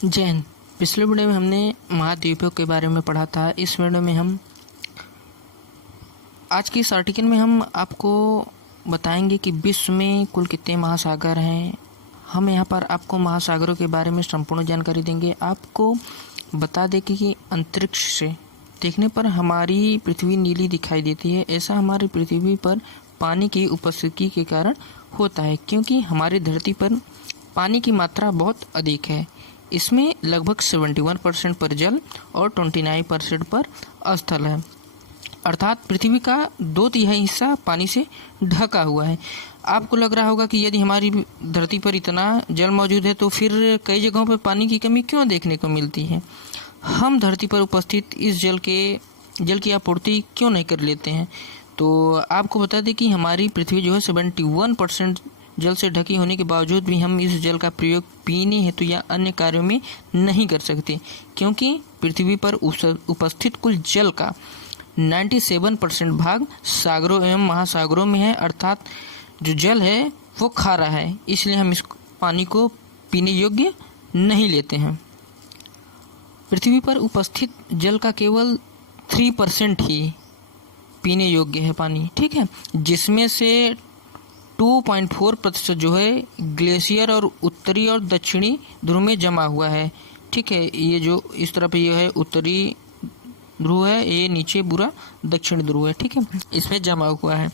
जैन पिछले वीडियो में हमने महाद्वीपों के बारे में पढ़ा था। इस वीडियो में हम आज की इस आर्टिकल में हम आपको बताएंगे कि विश्व में कुल कितने महासागर हैं। हम यहाँ पर आपको महासागरों के बारे में संपूर्ण जानकारी देंगे। आपको बता दें कि अंतरिक्ष से देखने पर हमारी पृथ्वी नीली दिखाई देती है। ऐसा हमारी पृथ्वी पर पानी की उपस्थिति के कारण होता है, क्योंकि हमारी धरती पर पानी की मात्रा बहुत अधिक है। इसमें लगभग 71% पर जल और 29% पर स्थल है, अर्थात पृथ्वी का 2/3 हिस्सा पानी से ढका हुआ है। आपको लग रहा होगा कि यदि हमारी धरती पर इतना जल मौजूद है तो फिर कई जगहों पर पानी की कमी क्यों देखने को मिलती है। हम धरती पर उपस्थित इस जल की आपूर्ति क्यों नहीं कर लेते हैं। तो आपको बता दें कि हमारी पृथ्वी जो है 71% जल से ढकी होने के बावजूद भी हम इस जल का प्रयोग पीने हेतु या अन्य कार्यों में नहीं कर सकते, क्योंकि पृथ्वी पर उपस्थित कुल जल का 97% भाग सागरों एवं महासागरों में है, अर्थात जो जल है वो खारा है। इसलिए हम इस पानी को पीने योग्य नहीं लेते हैं। पृथ्वी पर उपस्थित जल का केवल 3% ही पीने योग्य है पानी, ठीक है, जिसमें से 2.4% जो है ग्लेशियर और उत्तरी और दक्षिणी ध्रुव में जमा हुआ है, ठीक है। ये जो इस तरफ ये है उत्तरी ध्रुव है, ये नीचे पूरा दक्षिणी ध्रुव है, ठीक है, इसमें जमा हुआ है।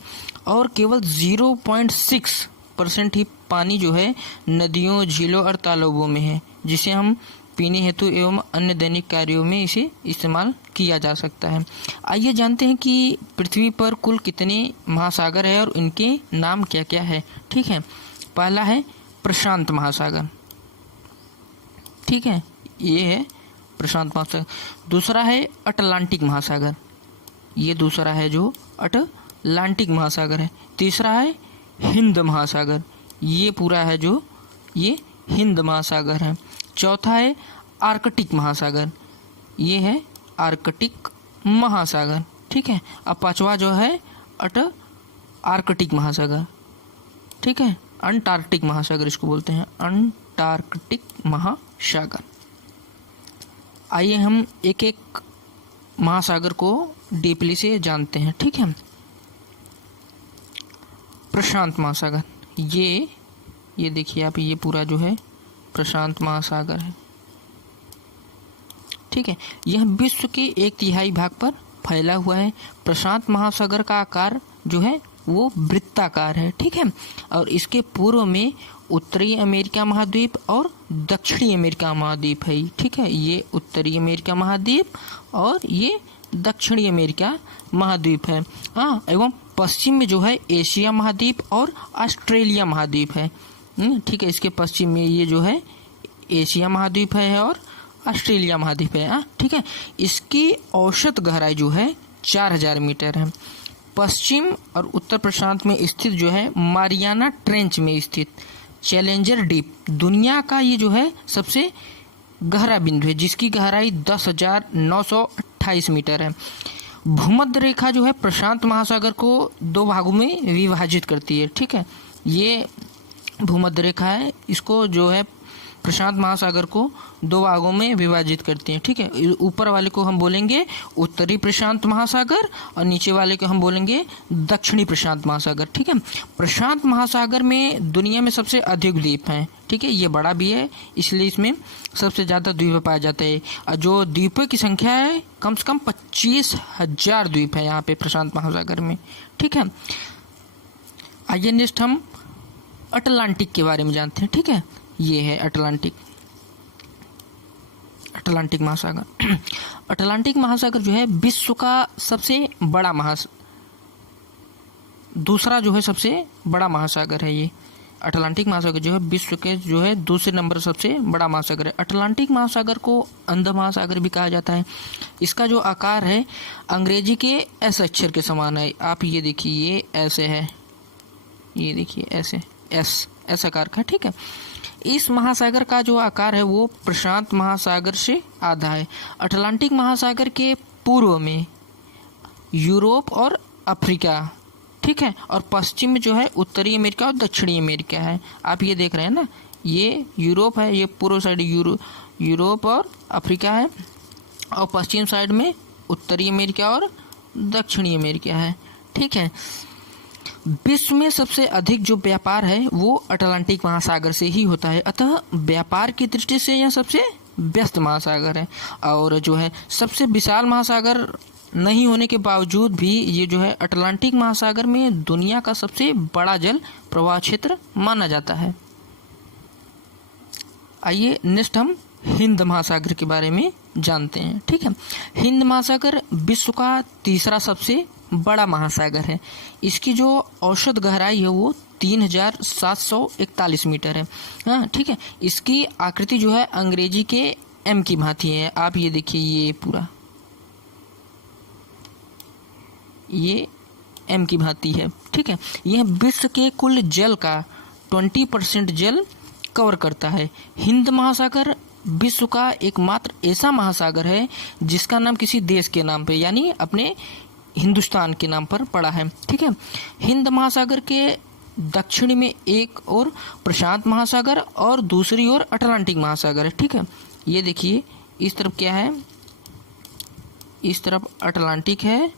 और केवल 0.6% ही पानी जो है नदियों, झीलों और तालाबों में है, जिसे हम पीने हेतु एवं अन्य दैनिक कार्यों में इसे इस्तेमाल किया जा सकता है। आइए जानते हैं कि पृथ्वी पर कुल कितने महासागर है और इनके नाम क्या क्या है, ठीक है। पहला है प्रशांत महासागर, ठीक है, ये है प्रशांत महासागर। दूसरा है अटलांटिक महासागर, ये दूसरा है जो अटलांटिक महासागर है। तीसरा है हिंद महासागर, ये पूरा है जो ये हिंद महासागर है। चौथा है आर्कटिक महासागर, ये है आर्कटिक महासागर, ठीक है। अब पांचवा जो है आर्कटिक महासागर, ठीक है, अंटार्कटिक महासागर इसको बोलते हैं, अंटार्कटिक महासागर। आइए हम एक एक महासागर को डीपली से जानते हैं, ठीक है। प्रशांत महासागर, ये देखिए आप, ये पूरा जो है प्रशांत महासागर है, ठीक है। यह विश्व के 1/3 भाग पर फैला हुआ है। प्रशांत महासागर का आकार जो है वो वृत्ताकार है, ठीक है। और इसके पूर्व में उत्तरी अमेरिका महाद्वीप और दक्षिणी अमेरिका महाद्वीप है, ठीक है। ये उत्तरी अमेरिका महाद्वीप और ये दक्षिणी अमेरिका महाद्वीप है, हाँ। एवं पश्चिम में जो है एशिया महाद्वीप और ऑस्ट्रेलिया महाद्वीप है, ठीक है। इसके पश्चिम में ये जो है एशिया महाद्वीप है और ऑस्ट्रेलिया महाद्वीप है, ठीक है। इसकी औसत गहराई जो है 4000 मीटर है। पश्चिम और उत्तर प्रशांत में स्थित जो है मारियाना ट्रेंच में स्थित चैलेंजर डीप दुनिया का ये जो है सबसे गहरा बिंदु है, जिसकी गहराई 10,928 मीटर है। भूमध्य रेखा जो है प्रशांत महासागर को 2 भागों में विभाजित करती है, ठीक है। ये भूमध्य रेखा है, इसको जो है प्रशांत महासागर को 2 भागों में विभाजित करती है, ठीक है। ऊपर वाले को हम बोलेंगे उत्तरी प्रशांत महासागर और नीचे वाले को हम बोलेंगे दक्षिणी प्रशांत महासागर, ठीक है। प्रशांत महासागर में दुनिया में सबसे अधिक द्वीप हैं, ठीक है। ये बड़ा भी है, इसलिए इसमें सबसे ज़्यादा द्वीप पाए जाते हैं। और जो द्वीपों की संख्या है कम से कम 25,000 द्वीप है यहाँ पे प्रशांत महासागर में, ठीक है। आइए नेक्स्ट हम अटलांटिक के बारे में जानते हैं, ठीक है। ये है अटलांटिक महासागर। अटलांटिक महासागर जो है विश्व का सबसे बड़ा दूसरा जो है सबसे बड़ा महासागर है। ये अटलांटिक महासागर जो है विश्व के जो है दूसरे नंबर सबसे बड़ा महासागर है। अटलांटिक महासागर को अंध महासागर भी कहा जाता है। इसका जो आकार है अंग्रेजी के एस अक्षर के समान है। आप ये देखिए, ये ऐसे है, ये देखिए ऐसे एस आकार का, ठीक है। इस महासागर का जो आकार है वो प्रशांत महासागर से आधा है। अटलांटिक महासागर के पूर्व में यूरोप और अफ्रीका, ठीक है, और पश्चिम में जो है उत्तरी अमेरिका और दक्षिणी अमेरिका है। आप ये देख रहे हैं ना, ये यूरोप है, ये पूर्व साइड यूरोप और अफ्रीका है, और पश्चिम साइड में उत्तरी अमेरिका और दक्षिणी अमेरिका है। ठीक है। विश्व में सबसे अधिक जो व्यापार है वो अटलांटिक महासागर से ही होता है, अतः व्यापार की दृष्टि से यह सबसे व्यस्त महासागर है। और जो है सबसे विशाल महासागर नहीं होने के बावजूद भी ये जो है अटलांटिक महासागर में दुनिया का सबसे बड़ा जल प्रवाह क्षेत्र माना जाता है। आइए नेक्स्ट हम हिंद महासागर के बारे में जानते हैं। ठीक है। हिंद महासागर विश्व का तीसरा सबसे बड़ा महासागर है। इसकी जो औसत गहराई है वो 3741 मीटर है। हाँ, ठीक है। इसकी आकृति जो है अंग्रेजी के एम की भांति है। आप ये देखिए, ये पूरा ये एम की भांति है। ठीक है। यह विश्व के कुल जल का 20% जल कवर करता है। हिंद महासागर विश्व का एकमात्र ऐसा महासागर है जिसका नाम किसी देश के नाम पे यानी अपने हिंदुस्तान के नाम पर पड़ा है। ठीक है। हिंद महासागर के दक्षिण में एक और प्रशांत महासागर और दूसरी ओर अटलांटिक महासागर है। ठीक है। ये देखिए, इस तरफ क्या है, इस तरफ अटलांटिक है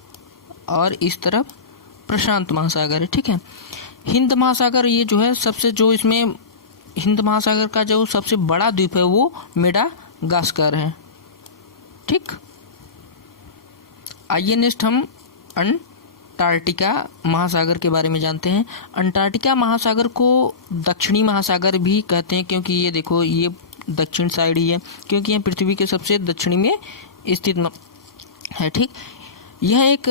और इस तरफ प्रशांत महासागर है। ठीक है। हिंद महासागर ये जो है सबसे, जो इसमें हिंद महासागर का जो सबसे बड़ा द्वीप है वो मेडागास्कर है। ठीक। आइए नेक्स्ट हम अंटार्कटिका महासागर के बारे में जानते हैं। अंटार्कटिका महासागर को दक्षिणी महासागर भी कहते हैं, क्योंकि ये देखो, ये दक्षिण साइड ही है, क्योंकि यह पृथ्वी के सबसे दक्षिणी में स्थित है। ठीक। यह एक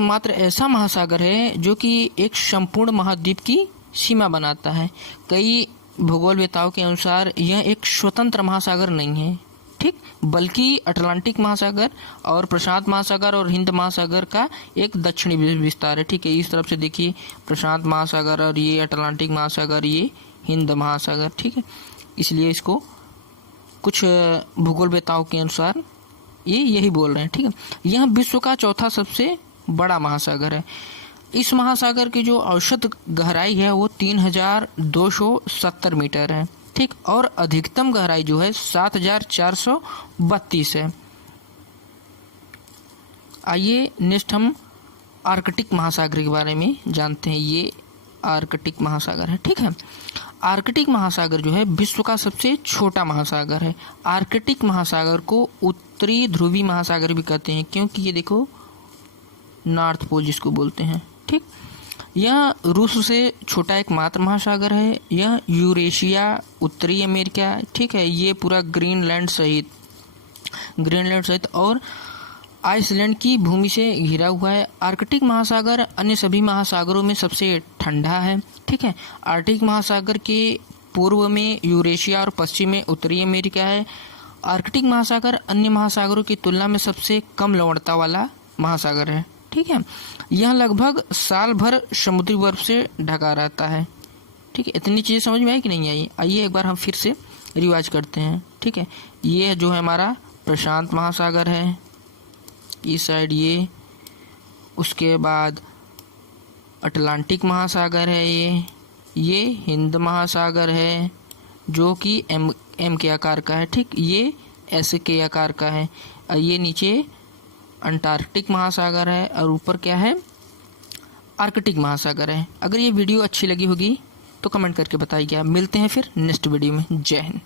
मात्र ऐसा महासागर है जो कि एक संपूर्ण महाद्वीप की सीमा बनाता है। कई भूगोलवेताओं के अनुसार यह एक स्वतंत्र महासागर नहीं है, ठीक, बल्कि अटलांटिक महासागर और प्रशांत महासागर और हिंद महासागर का एक दक्षिणी विस्तार है। ठीक है। इस तरफ से देखिए प्रशांत महासागर और ये अटलांटिक महासागर, ये हिंद महासागर। ठीक है। इसलिए इसको कुछ भूगोलवेताओं के अनुसार ये यही बोल रहे हैं। ठीक है। यह विश्व का चौथा सबसे बड़ा महासागर है। इस महासागर की जो औसत गहराई है वो 3270 मीटर है। ठीक। और अधिकतम गहराई जो है 7432 है। आइए नेक्स्ट हम आर्कटिक महासागर के बारे में जानते हैं। ये आर्कटिक महासागर है। ठीक है। आर्कटिक महासागर जो है विश्व का सबसे छोटा महासागर है। आर्कटिक महासागर को उत्तरी ध्रुवी महासागर भी कहते हैं, क्योंकि ये देखो नॉर्थ पोल जिसको बोलते हैं। ठीक। यह रूस से छोटा एकमात्र महासागर है। यह यूरेशिया, उत्तरी अमेरिका, ठीक है, ये पूरा ग्रीनलैंड सहित और आइसलैंड की भूमि से घिरा हुआ है। आर्कटिक महासागर अन्य सभी महासागरों में सबसे ठंडा है। ठीक है। आर्कटिक महासागर के पूर्व में यूरेशिया और पश्चिम में उत्तरी अमेरिका है। आर्कटिक महासागर अन्य महासागरों की तुलना में सबसे कम लवणता वाला महासागर है। ठीक है। यह लगभग साल भर समुद्री बर्फ से ढका रहता है। ठीक है। इतनी चीज़ें समझ में आई कि नहीं आई? आइए एक बार हम फिर से रिवाइज करते हैं। ठीक है। ये जो है हमारा प्रशांत महासागर है, इस साइड ये, उसके बाद अटलांटिक महासागर है, ये हिंद महासागर है जो कि एम के आकार का है। ठीक। ये एस के आकार का है। ये नीचे अंटार्कटिक महासागर है और ऊपर क्या है, आर्कटिक महासागर है। अगर ये वीडियो अच्छी लगी होगी तो कमेंट करके बताइए। मिलते हैं फिर नेक्स्ट वीडियो में। जय हिंद।